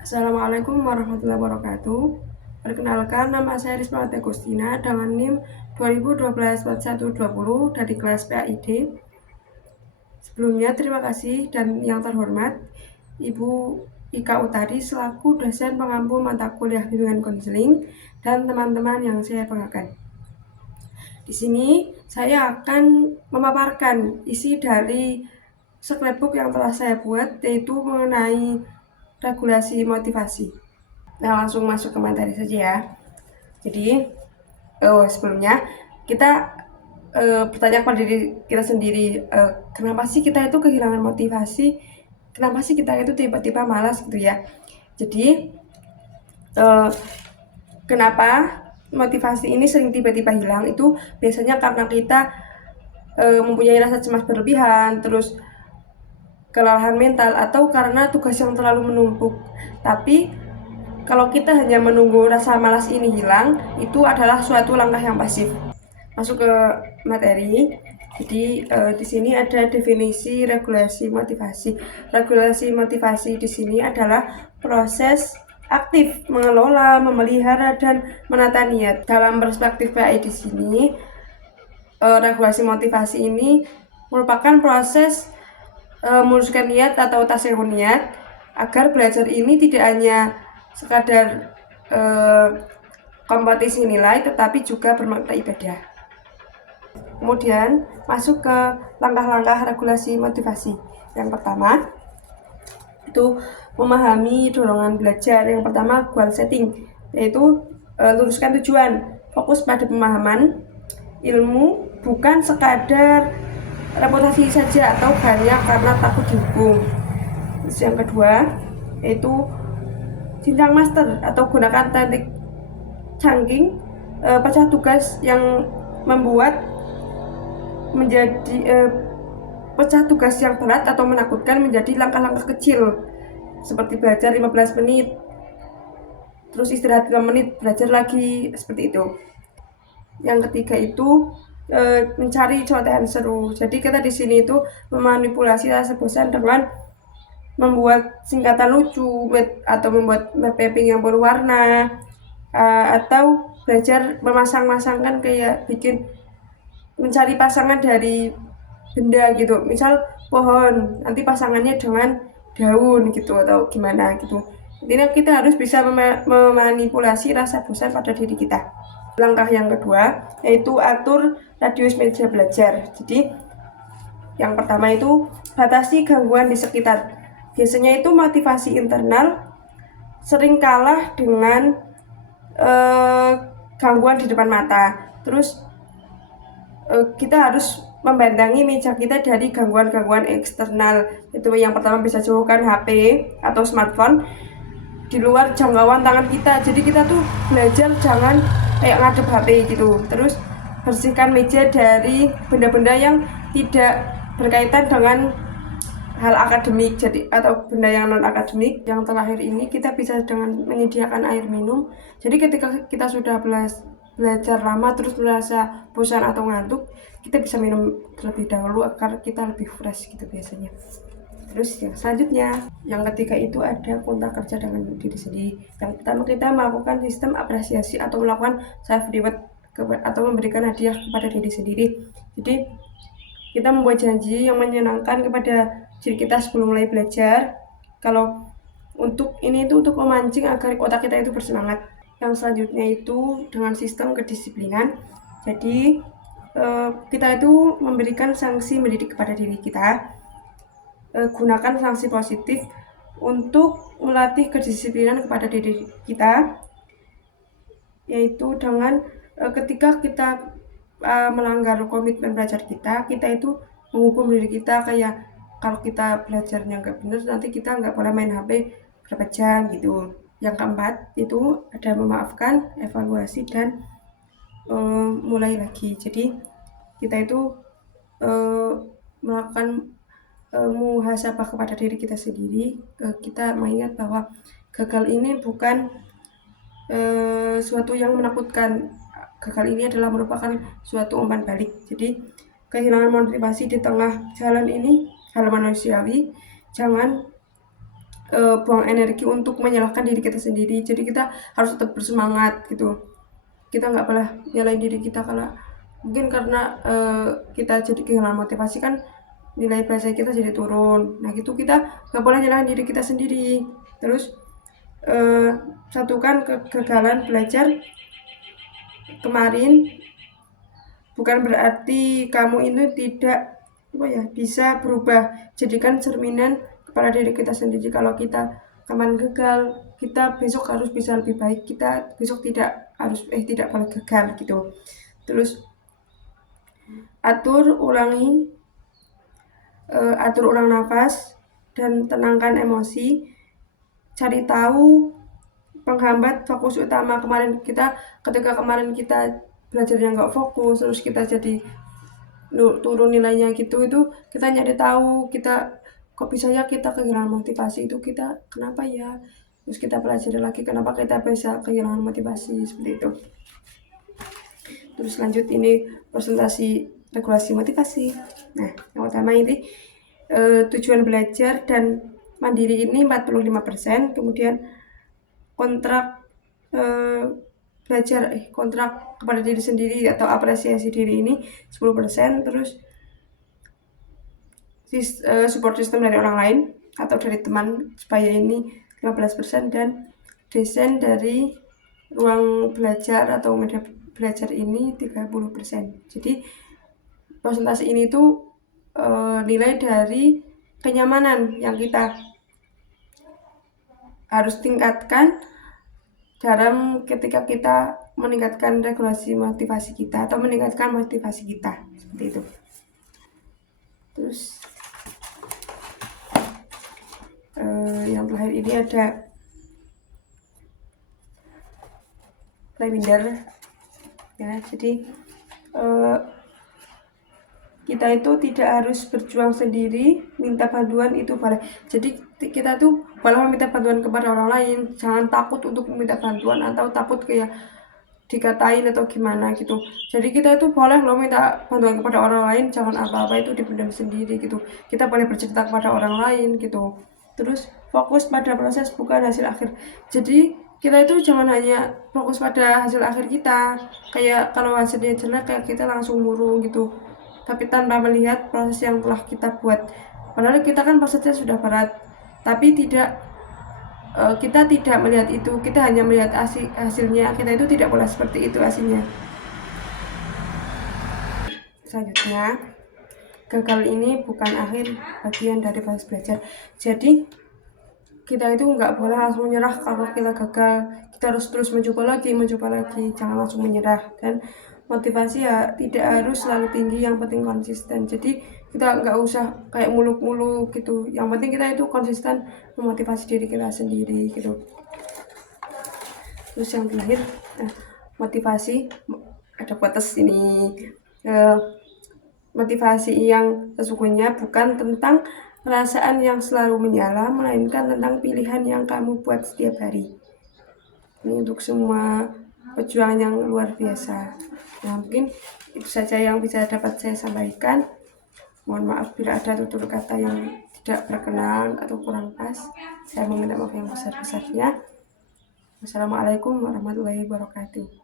Assalamualaikum warahmatullahi wabarakatuh. Perkenalkan, nama saya Rismawati Agustina dengan NIM 20124120 dari kelas PAID. Sebelumnya, terima kasih dan yang terhormat Ibu Ika Utari selaku dosen pengampu mata kuliah bimbingan konseling dan teman-teman yang saya banggakan. Di sini saya akan memaparkan isi dari scrapbook yang telah saya buat, yaitu mengenai regulasi motivasi. Nah, langsung masuk ke materi saja ya. Jadi, sebelumnya kita bertanya kepada diri kita sendiri, kenapa sih kita itu kehilangan motivasi? Kenapa sih kita itu tiba-tiba malas gitu ya? Jadi, kenapa motivasi ini sering tiba-tiba hilang? Itu biasanya karena kita mempunyai rasa cemas berlebihan, terus kelelahan mental, atau karena tugas yang terlalu menumpuk. Tapi kalau kita hanya menunggu rasa malas ini hilang, itu adalah suatu langkah yang pasif. Masuk ke materi. Jadi di sini ada definisi regulasi motivasi. Regulasi motivasi di sini adalah proses aktif mengelola, memelihara, dan menata niat. Dalam perspektif PAI di sini, regulasi motivasi ini merupakan proses meluluskan niat atau tasawuf niat agar belajar ini tidak hanya sekadar kompetisi nilai, tetapi juga bermakna ibadah. Kemudian masuk ke langkah-langkah regulasi motivasi. Yang pertama itu memahami dorongan belajar. Yang pertama goal setting, yaitu luruskan tujuan, fokus pada pemahaman ilmu, bukan sekadar reputasi saja atau hanya karena takut dihukum. Terus yang kedua yaitu jenjang master atau gunakan teknik chunking, pecah tugas yang membuat menjadi pecah tugas yang berat atau menakutkan menjadi langkah-langkah kecil, seperti belajar 15 menit, terus istirahat 5 menit, belajar lagi, seperti itu. Yang ketiga itu mencari contekan seru. Jadi kita di sini itu memanipulasi rasa bosan dengan membuat singkatan lucu atau membuat mapping yang berwarna, atau belajar memasang-masangkan, kayak bikin mencari pasangan dari benda gitu, misal pohon, nanti pasangannya dengan daun gitu atau gimana gitu. Intinya kita harus bisa memanipulasi rasa bosan pada diri kita. Langkah yang kedua yaitu atur radius meja belajar. Jadi yang pertama itu batasi gangguan di sekitar. Biasanya itu motivasi internal sering kalah dengan gangguan di depan mata. Terus kita harus membentengi meja kita dari gangguan-gangguan eksternal. Itu yang pertama, bisa jauhkan HP atau smartphone di luar jangkauan tangan kita. Jadi kita tuh belajar jangan kayak ngadep HP gitu. Terus bersihkan meja dari benda-benda yang tidak berkaitan dengan hal akademik, jadi atau benda yang non akademik. Yang terakhir ini kita bisa dengan menyediakan air minum. Jadi ketika kita sudah belajar lama terus merasa bosan atau ngantuk, kita bisa minum terlebih dahulu agar kita lebih fresh gitu biasanya. Terus yang selanjutnya, yang ketiga itu ada kontak kerja dengan diri sendiri. Yang pertama, kita melakukan sistem apresiasi atau melakukan self reward atau memberikan hadiah kepada diri sendiri. Jadi kita membuat janji yang menyenangkan kepada diri kita sebelum mulai belajar. Kalau untuk ini itu untuk memancing agar otak kita itu bersemangat. Yang selanjutnya itu dengan sistem kedisiplinan. Jadi kita itu memberikan sanksi mendidik kepada diri kita. Gunakan sanksi positif untuk melatih kedisiplinan kepada diri kita, yaitu dengan ketika kita melanggar komitmen belajar kita itu menghukum diri kita, kayak kalau kita belajarnya nggak benar, nanti kita nggak boleh main HP berapa jam gitu. Yang keempat itu ada memaafkan, evaluasi, dan mulai lagi. Jadi kita itu melakukan muhasabah kepada diri kita sendiri. Kita mengingat bahwa gagal ini bukan suatu yang menakutkan. Gagal ini adalah merupakan suatu umpan balik. Jadi kehilangan motivasi di tengah jalan ini hal manusiawi. Jangan buang energi untuk menyalahkan diri kita sendiri. Jadi kita harus tetap bersemangat gitu. Kita nggak boleh nyalain diri kita kalau mungkin karena kita jadi kehilangan motivasi kan nilai belajar kita jadi turun. Nah gitu kita nggak boleh nyalahin diri kita sendiri. Terus satukan kegagalan belajar kemarin bukan berarti kamu itu tidak bisa berubah. Jadikan cerminan kepada diri kita sendiri. Kalau kita kemarin gagal, kita besok harus bisa lebih baik. Kita besok tidak boleh gagal gitu. Terus atur ulang nafas dan tenangkan emosi. Cari tahu penghambat fokus utama ketika kemarin kita belajarnya nggak fokus, terus kita jadi turun nilainya gitu. Itu kita nyari tahu kita kok bisa ya kita kehilangan motivasi, itu kita kenapa ya, terus kita pelajari lagi kenapa kita bisa kehilangan motivasi seperti itu. Terus lanjut ini presentasi regulasi motivasi. Nah yang pertama ini tujuan belajar dan mandiri ini 45%, kemudian kontrak kontrak kepada diri sendiri atau apresiasi diri ini 10%, terus support system dari orang lain atau dari teman supaya ini 15%, dan desain dari ruang belajar atau media belajar ini 30%. Jadi presentasi ini tuh nilai dari kenyamanan yang kita harus tingkatkan dalam ketika kita meningkatkan regulasi motivasi kita atau meningkatkan motivasi kita seperti itu. Terus yang terakhir ini ada reminder ya. Jadi kita itu tidak harus berjuang sendiri, minta bantuan itu boleh. Jadi kita tuh boleh meminta bantuan kepada orang lain, jangan takut untuk meminta bantuan atau takut kayak dikatain atau gimana gitu. Jadi kita itu boleh loh minta bantuan kepada orang lain, jangan apa-apa itu dipendam sendiri gitu. Kita boleh bercerita kepada orang lain gitu. Terus fokus pada proses bukan hasil akhir. Jadi kita itu jangan hanya fokus pada hasil akhir kita, kayak kalau hasilnya jelek kayak kita langsung murung gitu, tapi tanpa melihat proses yang telah kita buat. Padahal kita kan prosesnya sudah berat, tapi kita tidak melihat itu, kita hanya melihat hasilnya. Kita itu tidak boleh seperti itu hasilnya. Selanjutnya, gagal ini bukan akhir, bagian dari proses belajar. Jadi kita itu nggak boleh langsung menyerah kalau kita gagal. Kita harus terus mencoba lagi, jangan langsung menyerah. Dan motivasi ya tidak harus selalu tinggi, yang penting konsisten. Jadi kita nggak usah kayak muluk-muluk gitu, yang penting kita itu konsisten memotivasi diri kita sendiri gitu. Terus yang terakhir, motivasi ada batas ini. Motivasi yang sesungguhnya bukan tentang perasaan yang selalu menyala, melainkan tentang pilihan yang kamu buat setiap hari. Ini untuk semua perjuangan yang luar biasa. Nah, mungkin itu saja yang bisa dapat saya sampaikan. Mohon maaf bila ada tutur kata yang tidak berkenan atau kurang pas. Saya meminta maaf yang besar-besarnya. Wassalamualaikum warahmatullahi wabarakatuh.